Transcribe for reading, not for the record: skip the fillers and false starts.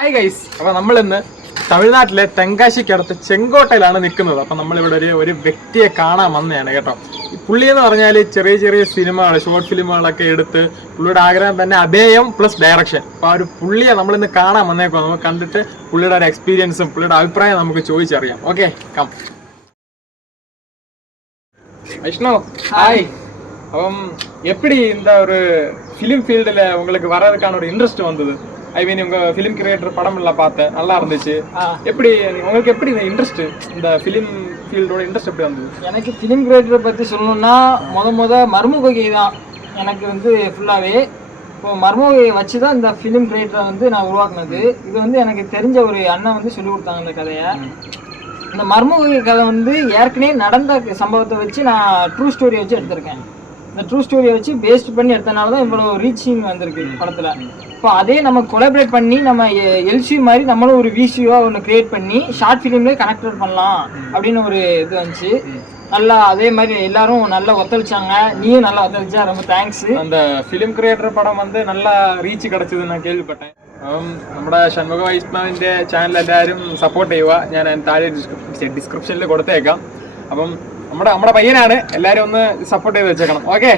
Hi guys, അപ്പൊ നമ്മളിന്ന് തമിഴ്നാട്ടിലെ തെങ്കാശിക്കടുത്ത് ചെങ്കോട്ടയിലാണ് നിൽക്കുന്നത്. അപ്പൊ നമ്മളിവിടെ ഒരു വ്യക്തിയെ കാണാൻ വന്നതാണ് കേട്ടോ. ഈ പുള്ളി എന്ന് പറഞ്ഞാൽ ചെറിയ ചെറിയ സിനിമകൾ, ഷോർട്ട് ഫിലിമുകളൊക്കെ എടുത്ത് പുള്ളിയുടെ ആഗ്രഹം തന്നെ അഭിനയം പ്ലസ് ഡയറക്ഷൻ. അപ്പൊ ആ ഒരു പുള്ളിയെ നമ്മളിന്ന് കാണാൻ വന്നേക്കോ. നമുക്ക് കണ്ടിട്ട് പുള്ളിയുടെ ഒരു എക്സ്പീരിയൻസും പുള്ളിയുടെ അഭിപ്രായം നമുക്ക് ചോദിച്ചറിയാം. Okay, come. வைஷ்ணவ், ஹாய். അപ്പം எப்படி இந்த ஒரு ஃபிலிம் ஃபீல்டில் உங்களுக்கு வர்றதுக்கான ஒரு இன்ட்ரெஸ்ட் வந்தது? ஐ மீன் உங்க ஃபிலிம் கிரியேட்டர் படம் எல்லாம் பார்த்தேன், நல்லா இருந்துச்சு. எப்படி உங்களுக்கு எப்படி இந்த இன்ட்ரெஸ்ட், இந்த ஃபிலிம் ஃபீல்டோட இன்ட்ரெஸ்ட் எப்படி வந்தது? எனக்கு ஃபிலிம் கிரியேட்டரை பற்றி சொல்லணும்னா முத மர்மகுகை தான் எனக்கு வந்து ஃபுல்லாகவே. இப்போ மர்மகுகையை வச்சு தான் இந்த ஃபிலிம் கிரியேட்டரை வந்து நான் உருவாக்குனது. இது வந்து எனக்கு தெரிஞ்ச ஒரு அண்ணன் வந்து சொல்லி கொடுத்தாங்க இந்த கதையை. இந்த மர்மகுகை கதை வந்து ஏற்கனவே நடந்த சம்பவத்தை வச்சு நான் ட்ரூ ஸ்டோரி வச்சு எடுத்திருக்கேன். இந்த ட்ரூ ஸ்டோரியை வச்சு பேஸ்ட் பண்ணி எடுத்தனால தான் இவ்வளோ ரீச்சிங் வந்திருக்கு படத்தில். இப்போ அதே நம்ம கொலாபரேட் பண்ணி நம்ம எல்சி மாதிரி நம்மளும் ஒரு விசிஓ ஒன்று கிரியேட் பண்ணி ஷார்ட் ஃபிலிம்லேயே கனெக்டட் பண்ணலாம் அப்படின்னு ஒரு இது வந்துச்சு. நல்லா அதே மாதிரி எல்லாரும் நல்லா ஒத்துழைச்சாங்க. நீயும் நல்லா ஒத்துழைச்சா, ரொம்ப தேங்க்ஸ். அந்த ஃபிலிம் கிரியேറ്റർ പടം வந்து நல்லா റീച്ച് കിടച്ചത് ഞാൻ കേൾവിപ്പെട്ടேன். നമ്മുടെ ഷൺമുഖ വൈഷ്ണവിന്റെ ചാനൽ എല്ലാവരും സപ്പോർട്ട് ചെയ്യുക. ഞാൻ താഴെ ഡിസ്ക്രിപ്ഷനിൽ കൊടുത്തേക്കാം. അപ്പം നമ്മുടെ പയ്യനാണ്, എല്ലാവരും ഒന്ന് സപ്പോർട്ട് ചെയ്ത് വെച്ചേക്കണം. ഓക്കെ.